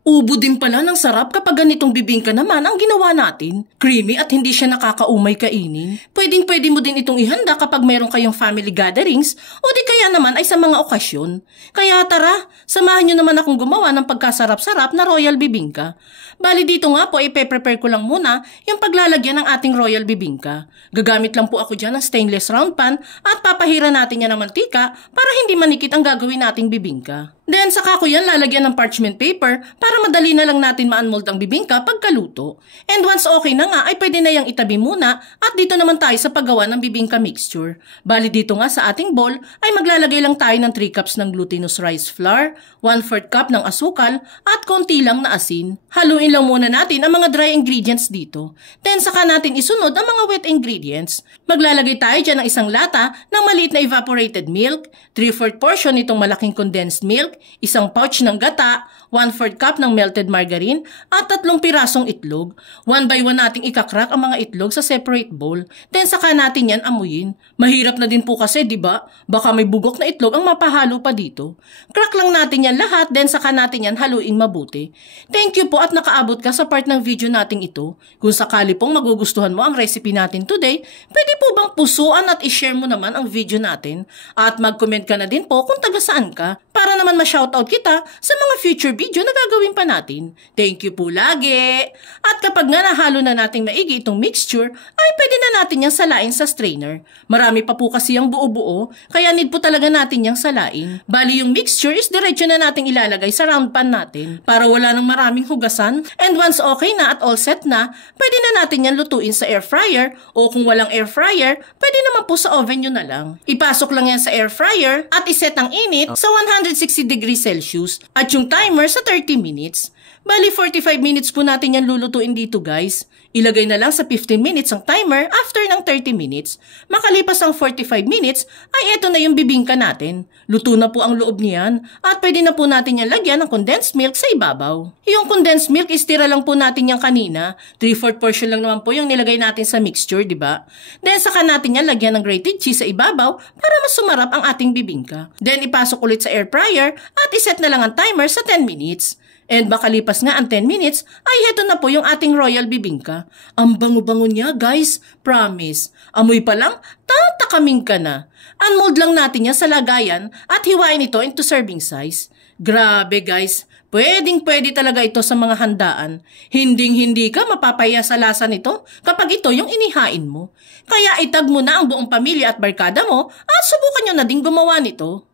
Ubo din pala ng sarap kapag ganitong bibingka naman ang ginawa natin. Creamy at hindi siya nakakaumay kainin. Pwedeng-pwede mo din itong ihanda kapag mayroon kayong family gatherings o di kaya naman ay sa mga okasyon. Kaya tara, samahan nyo naman akong gumawa ng pagkasarap-sarap na royal bibingka. Bali dito nga po, ipe-prepare ko lang muna yung paglalagyan ng ating royal bibingka. Gagamit lang po ako dyan ng stainless round pan at papahira natin yan ng mantika para hindi manikit ang gagawin nating bibingka. Then saka ko yan lalagyan ng parchment paper para madali na lang natin ma-unmold ang bibingka pagkaluto. And once okay na nga ay pwede na yang itabi muna at dito naman tayo sa paggawa ng bibingka mixture. Bali dito nga sa ating bowl ay maglalagay lang tayo ng 3 cups ng glutinous rice flour, 1/4 cup ng asukal at konti lang na asin. Haluin lang muna natin ang mga dry ingredients dito. Then saka natin isunod ang mga wet ingredients. Maglalagay tayo dyan ng isang lata ng maliit na evaporated milk, 3/4 portion itong malaking condensed milk, isang pouch ng gata, 1/4 cup ng melted margarine, at 3 pirasong itlog. 1 by 1 nating ikakrak ang mga itlog sa separate bowl. Then saka natin yan amuyin. Mahirap na din po kasi, di ba? Baka may bugok na itlog ang mapahalo pa dito. Crack lang natin yan lahat, then saka natin yan haluin mabuti. Thank you po at nakaabot ka sa part ng video nating ito. Kung sakali pong magugustuhan mo ang recipe natin today, pwede po bang pusuan at i-share mo naman ang video natin? At mag-comment ka na din po kung taga saan ka para naman ma-shoutout kita sa mga future video na gagawin pa natin. Thank you po lagi! At kapag nga nahalo na nating maigi itong mixture, ay pwede na natin yang salain sa strainer. Marami pa po kasi yung buo-buo, kaya need po talaga natin yang salain. Bali yung mixture is diretso na nating ilalagay sa round pan natin para wala nang maraming hugasan. And once okay na at all set na, pwede na natin yan lutuin sa air fryer o kung walang air fryer, pwede naman po sa oven nyo na lang. Ipasok lang yan sa air fryer at iset ang init sa 160 degrees Celsius at yung timer sa 30 minutes. Bali 45 minutes po natin yan lulutuin dito guys. Ilagay na lang sa 15 minutes ang timer after ng 30 minutes. Makalipas ang 45 minutes ay eto na yung bibingka natin. Luto na po ang loob niyan at pwede na po natin yan lagyan ng condensed milk sa ibabaw. Yung condensed milk istira lang po natin yan kanina. 3/4 portion lang naman po yung nilagay natin sa mixture, di ba? Then saka natin yan lagyan ng grated cheese sa ibabaw para mas sumarap ang ating bibingka. Then ipasok ulit sa air fryer at iset na lang ang timer sa 10 minutes. And makalipas nga ang 10 minutes, ay heto na po yung ating royal bibingka. Ang bango-bango niya, guys. Promise. Amoy pa lang, tatakaming ka na. Unmold lang natin yan sa lagayan at hiwain ito into serving size. Grabe, guys. Pwedeng-pwede talaga ito sa mga handaan. Hinding-hindi ka mapapaya sa lasa nito kapag ito yung inihain mo. Kaya itag mo na ang buong pamilya at barkada mo at subukan nyo na din gumawa nito.